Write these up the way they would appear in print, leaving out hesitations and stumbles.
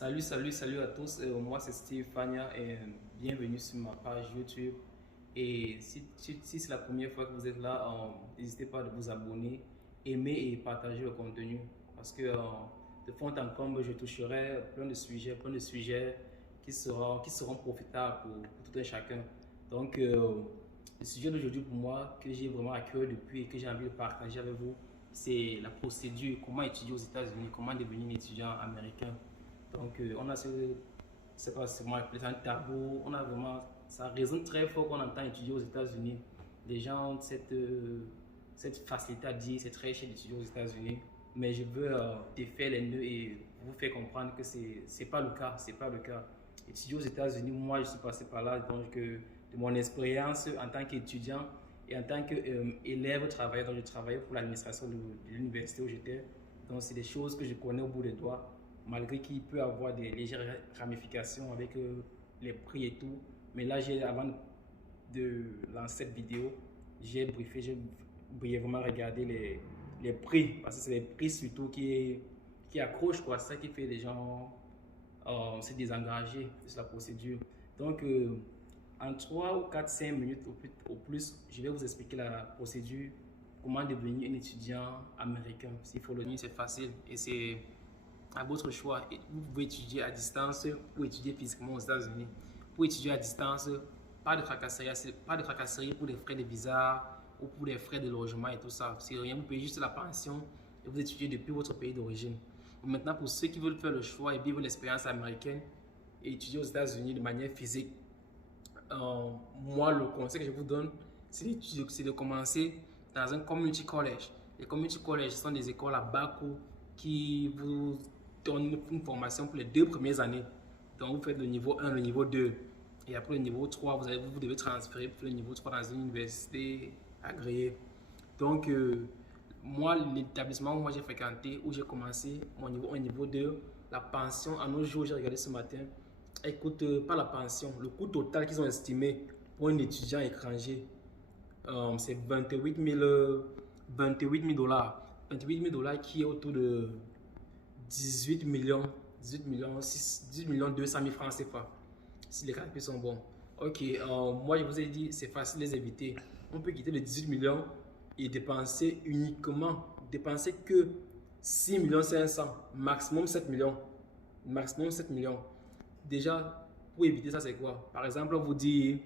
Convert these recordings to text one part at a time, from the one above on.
Salut à tous. Moi, c'est Steve Fagna et bienvenue sur ma page YouTube. Et si c'est la première fois que vous êtes là, n'hésitez pas à vous abonner, aimer et partager le contenu. Parce que de fond en comble, je toucherai plein de sujets qui seront profitables pour tout un chacun. Donc, le sujet d'aujourd'hui pour moi, que j'ai vraiment à cœur depuis et que j'ai envie de partager avec vous, c'est la procédure, comment étudier aux États-Unis, comment devenir un étudiant américain. Donc, on a c'est pas seulement un tabou, on a vraiment, ça résonne très fort quand on entend étudier aux États-Unis. Les gens ont cette facilité à dire c'est très cher d'étudier aux États-Unis, mais je veux défaire les nœuds et vous faire comprendre que c'est pas le cas, c'est pas le cas. Étudier aux États-Unis, moi je suis passé par là, donc de mon expérience en tant qu'étudiant et en tant qu'élève travailleur, donc je travaillais pour l'administration de l'université où j'étais. Donc c'est des choses que je connais au bout des doigts malgré qu'il peut avoir des légères ramifications avec les prix et tout. Mais là, avant de lancer cette vidéo, j'ai brièvement regardé les prix, parce que c'est les prix surtout qui accrochent, quoi. C'est ça qui fait les gens se désengager de la procédure. Donc, en 3 ou 4, 5 minutes au plus, je vais vous expliquer la procédure, comment devenir un étudiant américain. S'il faut le dire, c'est facile et c'est à votre choix. Vous pouvez étudier à distance ou étudier physiquement aux États-Unis. Pour étudier à distance, pas de tracasserie pour les frais de visa ou pour les frais de logement et tout ça. C'est rien, vous payez juste la pension et vous étudiez depuis votre pays d'origine. Maintenant, pour ceux qui veulent faire le choix et vivre l'expérience américaine et étudier aux États-Unis de manière physique, moi, le conseil que je vous donne, c'est de commencer dans un community college. Les community college sont des écoles à bas coût qui vous donnent une formation pour les 2 premières années. Donc, vous faites le niveau 1, le niveau 2. Et après le niveau 3, vous devez transférer pour le niveau 3 dans une université agréée. Donc, moi, l'établissement où j'ai fréquenté, où j'ai commencé mon niveau 1, niveau 2, la pension, à nos jours, j'ai regardé ce matin, écoute, pas la pension, le coût total qu'ils ont estimé pour un étudiant étranger, c'est 28 000 dollars. 28 000 dollars qui est autour de 18 millions, 18 millions 200 000 francs CFA, si les calculs sont bons. Ok, moi je vous ai dit, c'est facile de les éviter. On peut quitter les 18 millions et dépenser que 6 millions 500, maximum 7 millions. Maximum 7 millions. Déjà, pour éviter ça, c'est quoi? Par exemple, on vous dit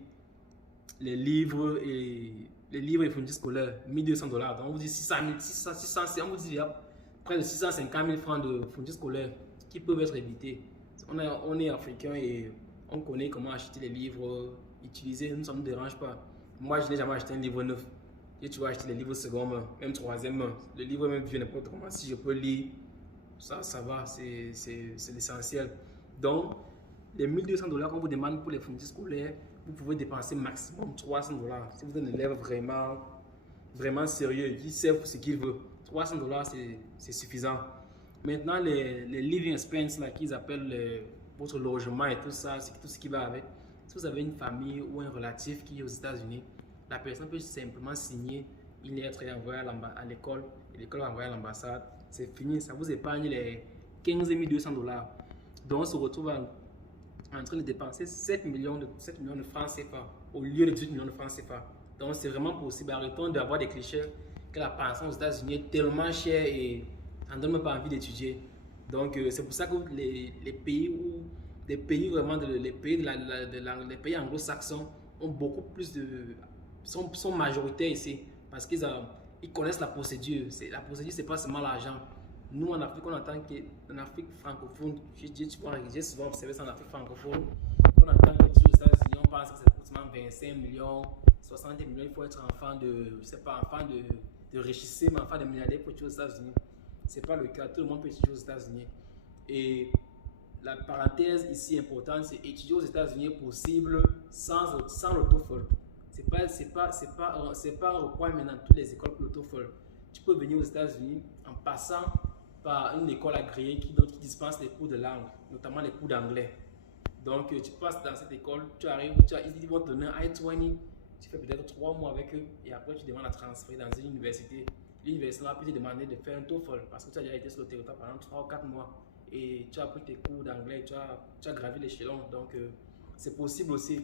les livres et fournitures scolaires, 1200 dollars. Donc, on vous dit 600 000, 600, on vous dit il y a près de 650 000 francs de fournitures scolaires qui peuvent être évités. On est africain et on connaît comment acheter les livres utilisés, ça ne nous dérange pas. Moi, je n'ai jamais acheté un livre neuf. Et tu vas acheter les livres seconde main, même troisième main. Le livre même vieux n'importe comment. Si je peux lire, ça va, c'est l'essentiel. Donc, les 1200 dollars qu'on vous demande pour les fournitures scolaires, vous pouvez dépenser maximum 300 dollars. Si vous êtes un élève vraiment sérieux, qui sait ce qu'il veut, 300 dollars c'est suffisant. Maintenant, les living expenses qu'ils appellent votre logement et tout ça, c'est tout ce qui va avec. Si vous avez une famille ou un relatif qui est aux États-Unis, la personne peut simplement signer une lettre et envoyer à l'école, et l'école va envoyer à l'ambassade. C'est fini, ça vous épargne les 15 200 dollars. Donc, on se retrouve en train de dépenser 7 millions de francs CFA au lieu de 18 millions de francs CFA. Donc, c'est vraiment possible. Arrêtons d'avoir des clichés que la pension aux États-Unis est tellement chère et ça ne donne même pas envie d'étudier. Donc, c'est pour ça que les pays vraiment, les pays anglo-saxons ont beaucoup plus sont majoritaires ici parce qu'ils connaissent la procédure. La procédure, c'est pas seulement l'argent. Nous, en Afrique, on entend qu'en Afrique francophone, j'ai souvent observé ça en Afrique francophone, on entend que aux États-Unis, on pense que c'est pratiquement 25 millions, 60 millions, il faut être enfant de, je sais pas, enfant de richissime, enfant de milliardaire pour étudier aux États-Unis. C'est pas le cas, tout le monde peut étudier aux États-Unis. Et la parenthèse ici importante, c'est étudier aux États-Unis est possible sans le TOEFL. C'est pas un requirement dans toutes les écoles pour le TOEFL. Tu peux venir aux États-Unis en passant par une école agréée qui dispense les cours de langue, notamment les cours d'anglais. Donc, tu passes dans cette école, tu arrives, ils vont te donner un I-20, tu fais peut-être 3 mois avec eux et après tu demandes à transférer dans une université. L'université va plus te demander de faire un TOEFL parce que tu as déjà été sur le territoire pendant 3 ou 4 mois et tu as pris tes cours d'anglais, tu as gravi l'échelon. Donc, c'est possible aussi.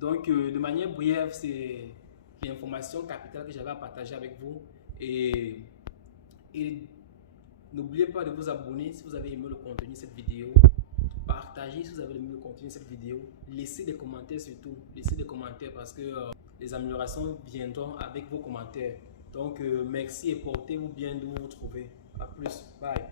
Donc, de manière brève, c'est l'information capitale que j'avais à partager avec vous. Et n'oubliez pas de vous abonner si vous avez aimé le contenu de cette vidéo. Partagez si vous avez aimé le contenu de cette vidéo. Laissez des commentaires surtout. Laissez des commentaires parce que les améliorations viendront avec vos commentaires. Donc, merci et portez-vous bien d'où vous vous trouvez. À plus. Bye.